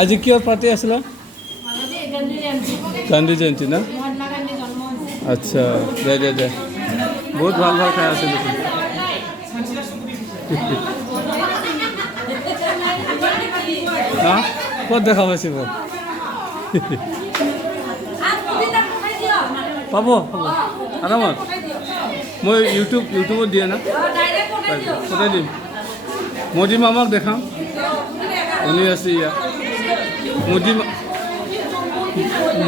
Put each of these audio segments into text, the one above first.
আজি কিয় পাৰ্টি আছিলে? গান্ধী জয়ন্তী না? আচ্ছা, দে দে দে বহুত ভাল ভাল খাই আছে দেখোন। হা ক'ত দেখা পাইছে মোক? পাব আৰামত। মই ইউটিউবত দিয়ে না পঠাই দিম। মোদী মামাক দেখাম, শুনি আছে ইয়াত।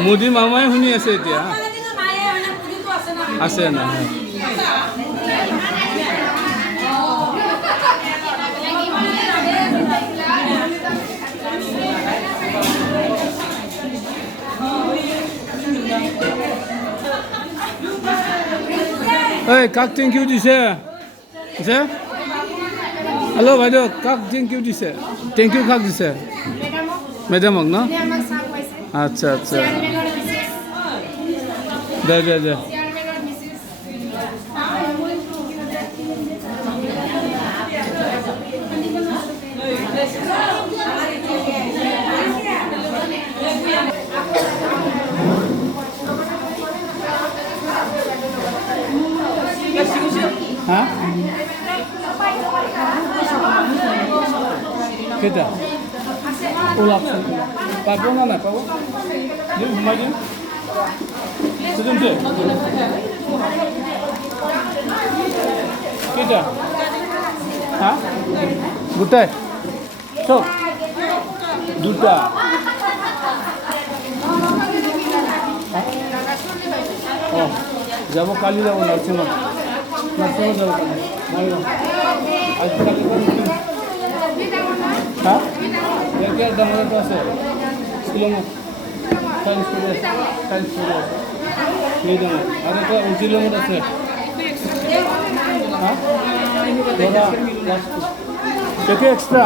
মোদী মামাই শুনি আছে এতিয়া। আছে না? ঐ কাক থেংক ইউ দিছে? হেল্ল' বাইদেউ, কাক থেংক ইউ দিছে? থেংক ইউ কাক দিছে? মেডামক ন? আচ্ছা আচ্ছা, দে দে দে। হা কেইটা ওলাকচোন, পাব না নাপাব? দিম, সোমাই দিম। কেইটা? হা গোটাই চব দুটা। অঁ যাব, কালি যাব নাৰ্ছিঙত। নাৰ্ছিঙত যাব কালি। আজিকালি হা এতিয়া ডাঙৰটো আছে শ্বিলঙত, চাইন্স কৰি আছে। সেই ডাঙৰ আৰু এটা শ্বিলঙত আছে। হা কেতিয়া এক্সট্ৰা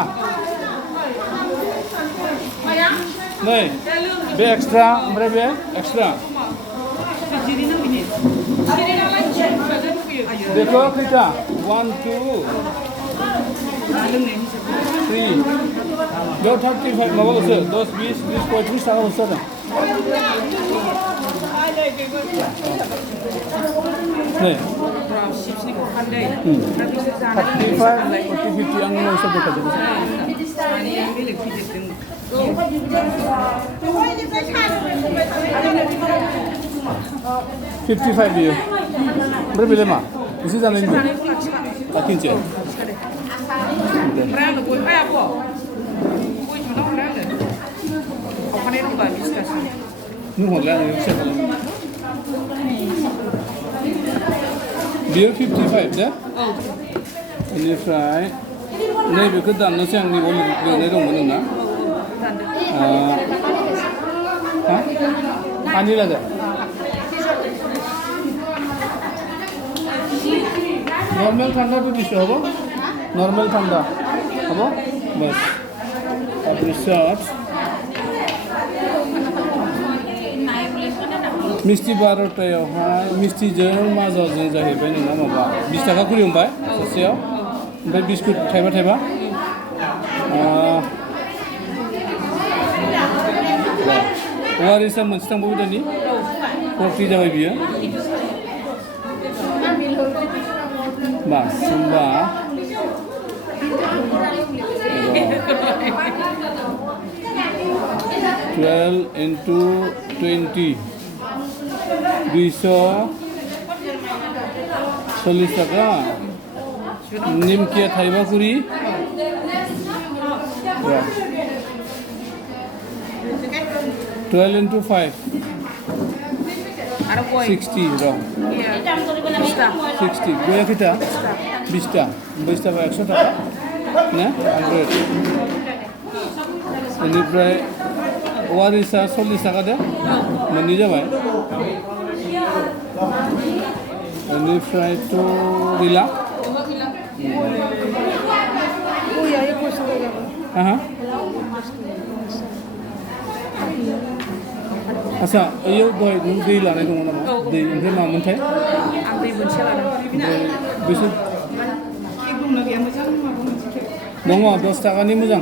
नै बे एक्सट्रा ओमफ्राय बे एक्सट्रा देखो खैथा 1 2 3 बेयाव 35 माबाल'सो 10 20 30 35 थाखाल'सो जादों नै 35 40 50 आं उनाव हिसाब देखायदों 55 बियो ओमफ्राय बेलाय मा एसे जानायनि लाखिनोसै नों हरलाय आङो फिसा खालाम बियो 55 दे बेनिफ्राय नैबेखौ दाननोसै आंनि लिरनाय दंमोन नोंना पानी लगा नॉर्मल ठंडा तो दिशो हबो नॉर्मल ठंडा हबो बस अपनी शॉट मिस्टी 12टायावहाय मिस्टीजों माजाजों जाहैबाय नोंना माबा 20 थाखा करि हमबाय सासेयाव ओमफ्राय बिस्कुट थाइबा थाइबा वारिसा मोनसे थांबावो दानि 40 जाबाय बियो बास होमबा 12 into 20 240 টাকা निमकिया थाइबा करि 12 into 5 60 wrong 60 goya kita 20 टा 100 টাকা ना 100 बेनिफ्राय वारिसा 40 थाखा दे मोननै जाबाय बेनिफ्रायथ' गैला आच्छा इयाव दहाय नों दै लानाय दङ नामा दै ओमफ्राय मामोनथाय आं दै मोनसे लादों ओमफ्राय बिसोर दङ 10 थाखानि मोजां